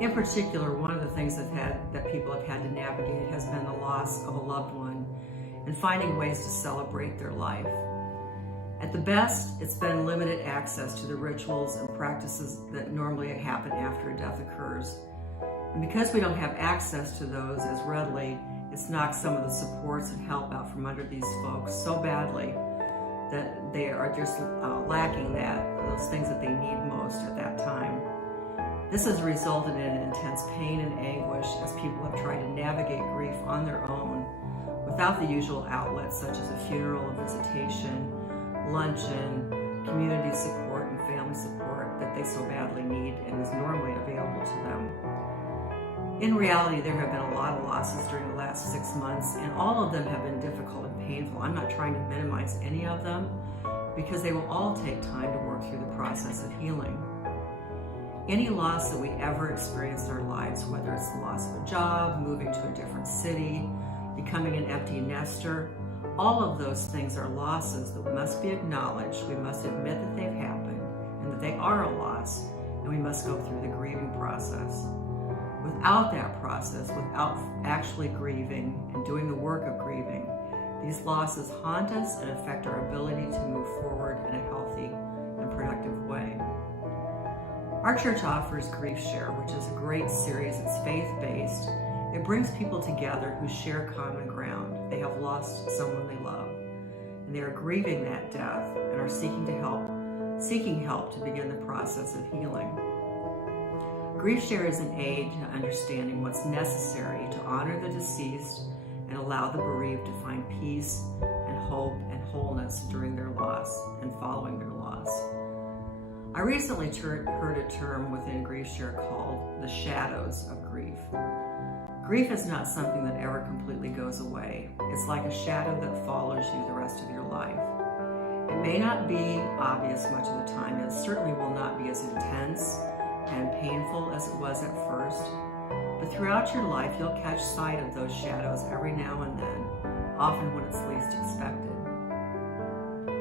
In particular, one of the things that people have had to navigate has been the loss of a loved one and finding ways to celebrate their life. At the best, it's been limited access to the rituals and practices that normally happen after a death occurs. And because we don't have access to those as readily, it's knocked some of the supports and help out from under these folks so badly that they are just lacking those things that they need most at that time. This has resulted in intense pain and anguish as people have tried to navigate grief on their own without the usual outlets such as a funeral, a visitation, luncheon, community support, and family support that they so badly need and is normally available to them. In reality, there have been a lot of losses during the last 6 months, and all of them have been difficult and painful. I'm not trying to minimize any of them because they will all take time to work through the process of healing. Any loss that we ever experience in our lives, whether it's the loss of a job, moving to a different city, becoming an empty nester, all of those things are losses that must be acknowledged. We must admit that they've happened and that they are a loss, and we must go through the grieving process. Without that process, without actually grieving and doing the work of grieving, these losses haunt us and affect our ability to move forward in a healthy and productive way. Our church offers Grief Share, which is a great series. It's faith-based. It brings people together who share common ground. They have lost someone they love, and they are grieving that death and are seeking help to begin the process of healing. Grief Share is an aid to understanding what's necessary to honor the deceased and allow the bereaved to find peace and hope and wholeness during their loss and following their loss. I recently heard a term within Grief Share called the shadows of grief. Grief is not something that ever completely goes away. It's like a shadow that follows you the rest of your life. It may not be obvious much of the time, and it certainly will not be as intense and painful as it was at first, but throughout your life you'll catch sight of those shadows every now and then, often when it's least expected.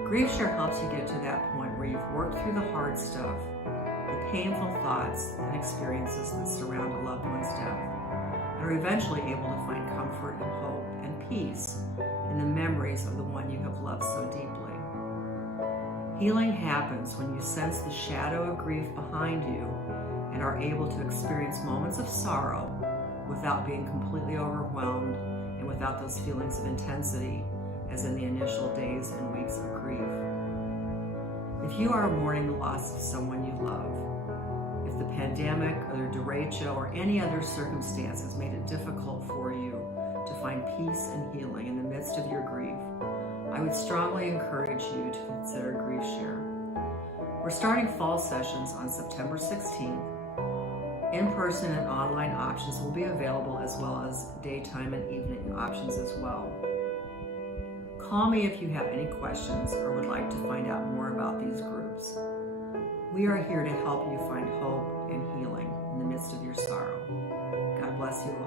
Grief Share helps you get to that point where you've worked through the hard stuff, the painful thoughts and experiences that surround a loved one's death, and are eventually able to find comfort and hope and peace in the memories of the one you have loved so deeply. Healing happens when you sense the shadow of grief behind you and are able to experience moments of sorrow without being completely overwhelmed and without those feelings of intensity as in the initial days and weeks of grief. If you are mourning the loss of someone you love, if the pandemic or the derecho or any other circumstance has made it difficult for you to find peace and healing in the midst of your grief, I would strongly encourage you to consider Grief Share. We're starting fall sessions on September 16th. In-person and online options will be available, as well as daytime and evening options as well. Call me if you have any questions or would like to find out more about these groups. We are here to help you find hope and healing in the midst of your sorrow. God bless you all.